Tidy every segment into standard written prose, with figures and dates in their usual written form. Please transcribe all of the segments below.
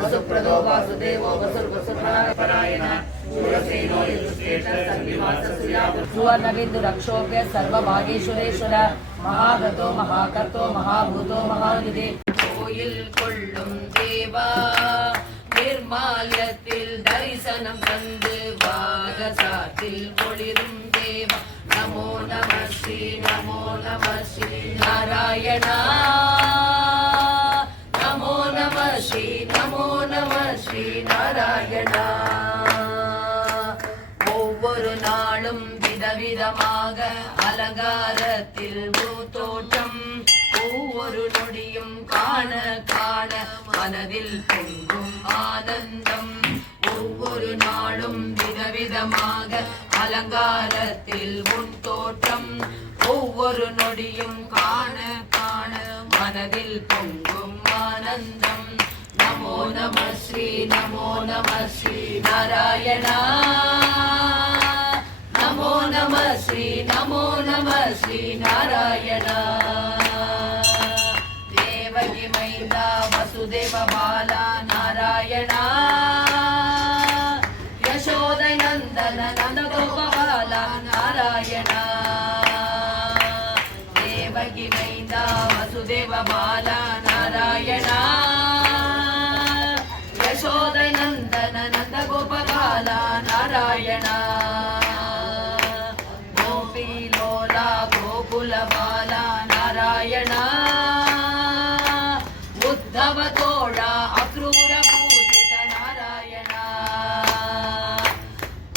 वसुप्रदो वासुदेवो वसुर्वसुपरायण सुवर्णबिंदु रक्षोभ्य सर्वभागेश्वरेश्वर महागतो महाकर्तो महाभूतो महानिधि कोयिल कोल्लुम देवा निर्माल्यत्तिल दर्शनं तंदु वागसात्तिल कोळिरुम देवा नमो नमः श्री नारायण नमो नमः श्री नारायण ஒவ்வொரு நாளும் விதவிதமாக அலங்காரத்தில் பூத்தோட்டம் ஒவ்வொரு நொடியும் காண காண மனதில் பொங்கும் ஆனந்தம் ஒவ்வொரு நாளும் விதவிதமாக அலங்காரத்தில் உன் தோற்றம் ஒவ்வொரு நொடியும் காண காண மனதில் பொங்கும் ஆனந்தம் நமோ நம ஸ்ரீ நாராயண நமோ நம ஸ்ரீ நாராயண தேவகி மைந்தா வசுதேவ பாலா நாராயண யசோதை நந்தன நந்தகோபால நாராயண தேவகி மைந்தா வசுதேவ பாலா நாராயண யசோதை நந்தன நந்தகோபால நாராயಣ ಗೋಪಿ ಲೋಲ ಗೋಕುಲ ಬಾಲ ನಾರಾಯಣ ಉದ್ಧವ ತೋಳ ಅಕ್ರೂರ ಪೂಜಿತ ನಾರಾಯಣ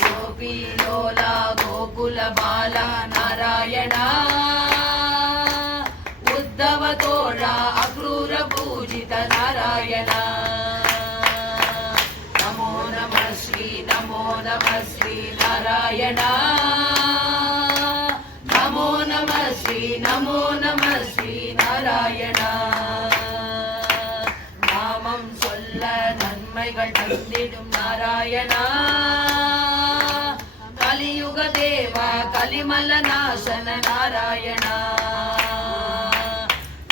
ಗೋಪಿ ಲೋಲ ಗೋಕುಲ ಬಾಲ ನಾರಾಯಣ ಉದ್ಧವ ತೋಳ ಅಕ್ರೂರ ಪೂಜಿತ ನಾರಾಯಣ ನಮೋ ನಮಃ ಶ್ರೀ ನಾರಾಯಣ ನಮೋ ನಮಃ ಶ್ರೀ ನಾರಾಯಣ நாமம் சொல்ல நன்மைகள் தந்திடும் நாராயண கலியுக தேவ கலிமல நாசன நாராயண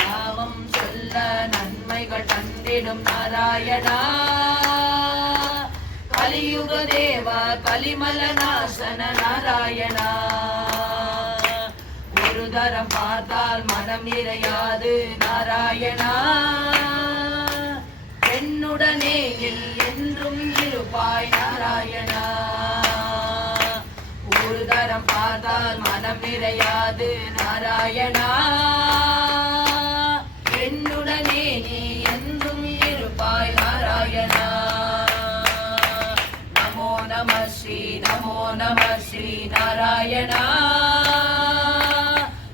நாமம் சொல்ல நன்மைகள் தந்திடும் நாராயண கலியுக தேவ கலிமல நாசன நாராயண ஒரு தரம் பார்த்தால் மனம் நிறையாது நாராயண என்னுடனே என்றும் இருப்பாய் நாராயண ஒரு தரம் பார்த்தால் மனம் நிறையாது நாராயண என்னுடனே நீ என்றும் இருப்பாய் நாராயண நமோ நம ஸ்ரீ நாராயண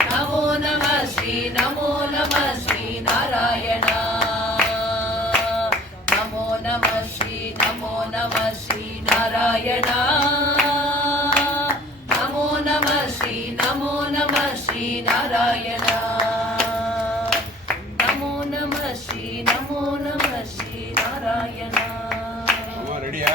நமோ நம ஸ்ரீ நாராயண நமோ நம ஸ்ரீ நாராயண நமோ நம ஸ்ரீ நாராயண நமோ நம ஸ்ரீ நாராயண ரெடியா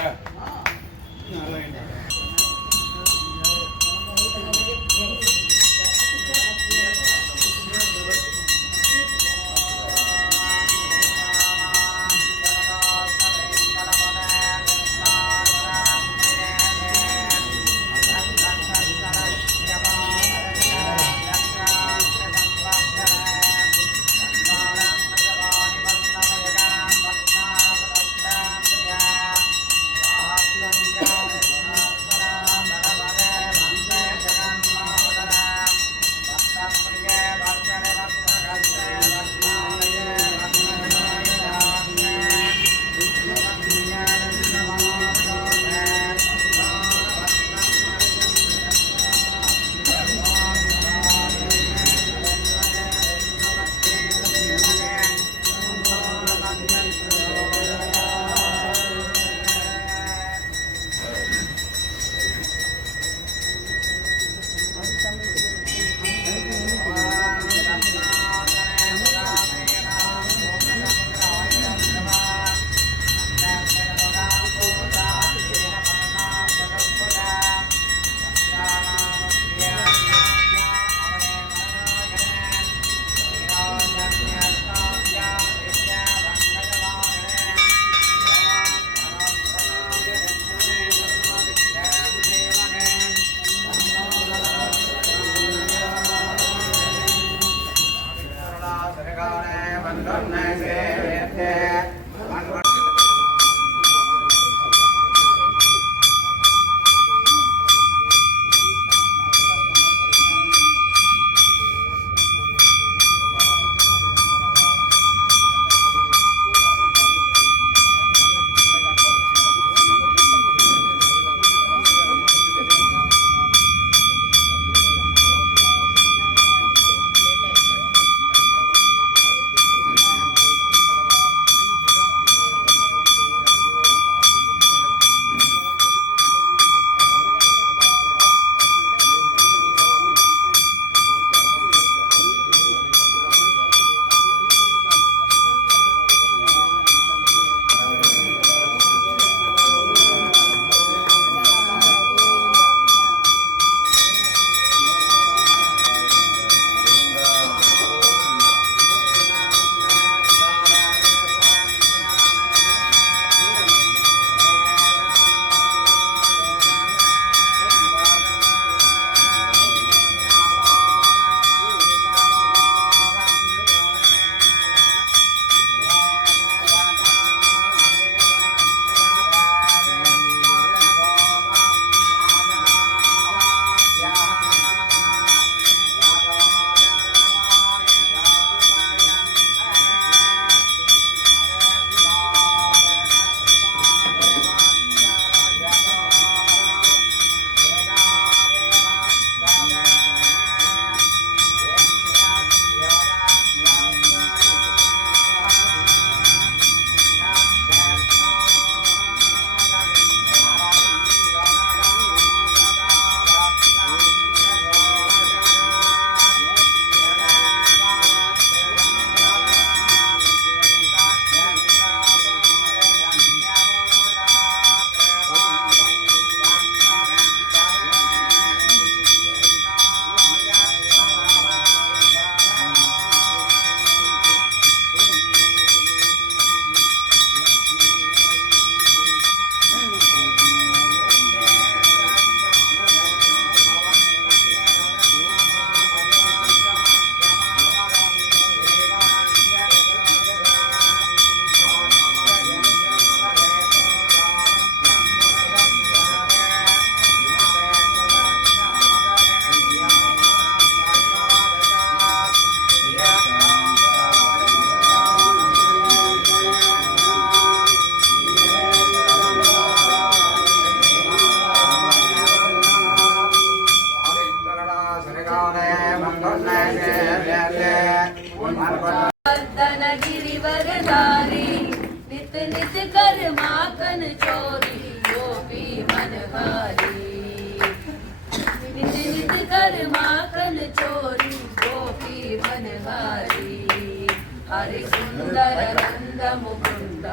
हरि सुंदर नंद मुकुंद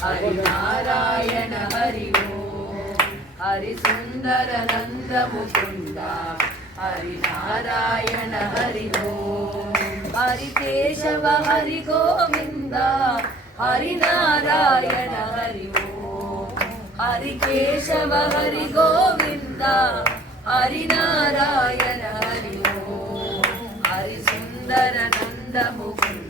हरि नारायण हरि ओम हरि सुंदर नंद मुकुंद हरि नारायण हरि ओम हरि केशव हरि गोविंद हरि नारायण हरि ओम हरि केशव हरि गोविंद हरि नारायण हरि ओम हरि सुंदर नंद मुकुंद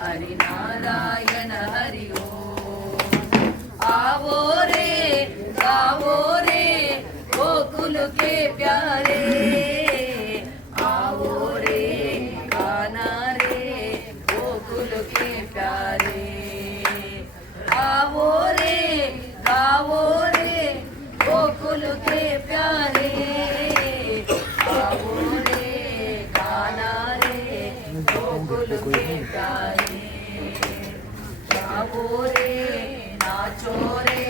हरि नारायण हरि ओम आवो रे गावो रे गोकुल के प्यारे आओ रे गाना रे गोकुल के प्यारे आओ रे गाओ रे गोकुल के प्यारे आओ रे गाना रे गोकुल के प्यारे गाओ रे नाचो रे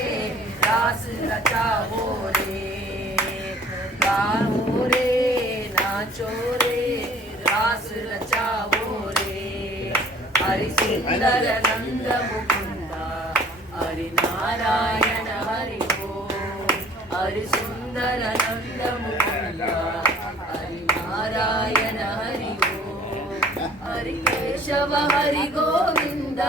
रास रचाओ रे गाओ रे नाचो रे रास रचाओ रे हरि सुंदर नंद मुकुंद हरि नारायण हरि ओम हरि सुंदर नंद मुकुंद हरि नारायण हरि ओम हरि केशव हरि गोविंद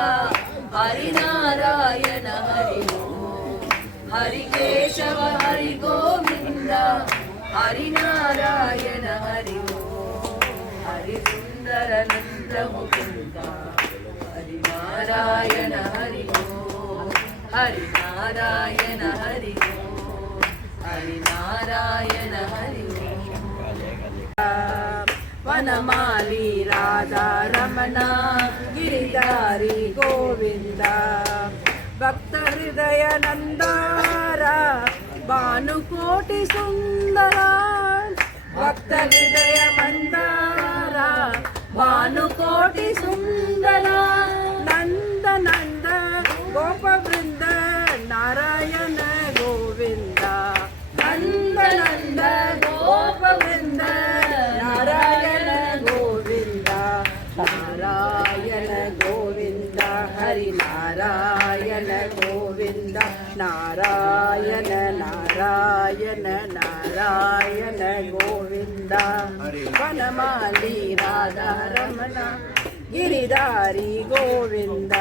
हरि नारायण हरि ओम हरि केशव हरि गोविंद हरि नारायण हरि ओम हरि सुंदर नंद मुकुंद हरि नारायण हरि ओम हरि नारायण हरि ओम हरि नारायण हरि ओम वनमाली राधा रमण गिरिधारी गोविंद भक्त हृदय नंदार भानुकोटि सुंदर भक्त हृदय मंदार भानुकोटि सुंदर नंद नंद गोप वृंद नारायण गोविंद नंद नंद गोप वृंद नारायण गोविंद नारायण गोविंद हरि नारायण गोविंद नारायण नारायण नारायण गोविंद वनमाली राधा रमण गिरिधारी गोविंद।